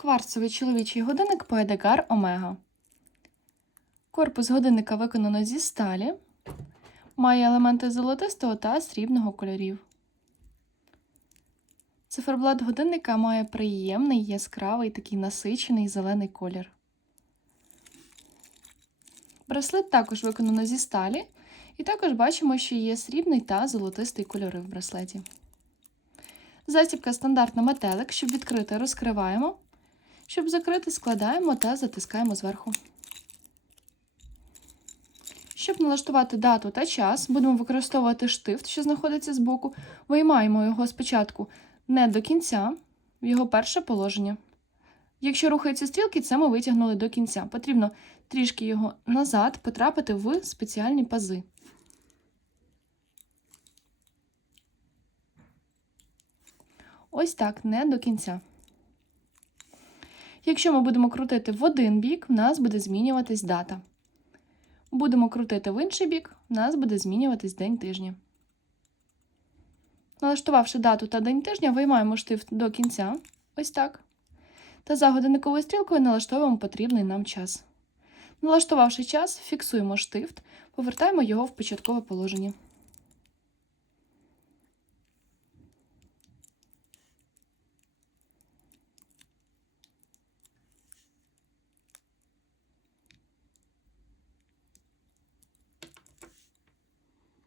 Кварцевий чоловічий годинник Poedegar Omega. Корпус годинника виконано зі сталі. Має елементи золотистого та срібного кольорів. Циферблат годинника має приємний, яскравий, такий насичений зелений колір. Браслет також виконано зі сталі. І також бачимо, що є срібний та золотистий кольори в браслеті. Застібка стандартна метелик. Щоб відкрити, розкриваємо. Щоб закрити, складаємо та затискаємо зверху. Щоб налаштувати дату та час, будемо використовувати штифт, що знаходиться збоку. Виймаємо його спочатку не до кінця, в його перше положення. Якщо рухаються стрілки, це ми витягнули до кінця. Потрібно трішки його назад потрапити в спеціальні пази. Ось так, не до кінця. Якщо ми будемо крутити в один бік, в нас буде змінюватись дата. Будемо крутити в інший бік, в нас буде змінюватись день тижня. Налаштувавши дату та день тижня, виймаємо штифт до кінця, ось так. Та за годинниковою стрілкою налаштовуємо потрібний нам час. Налаштувавши час, фіксуємо штифт, повертаємо його в початкове положення.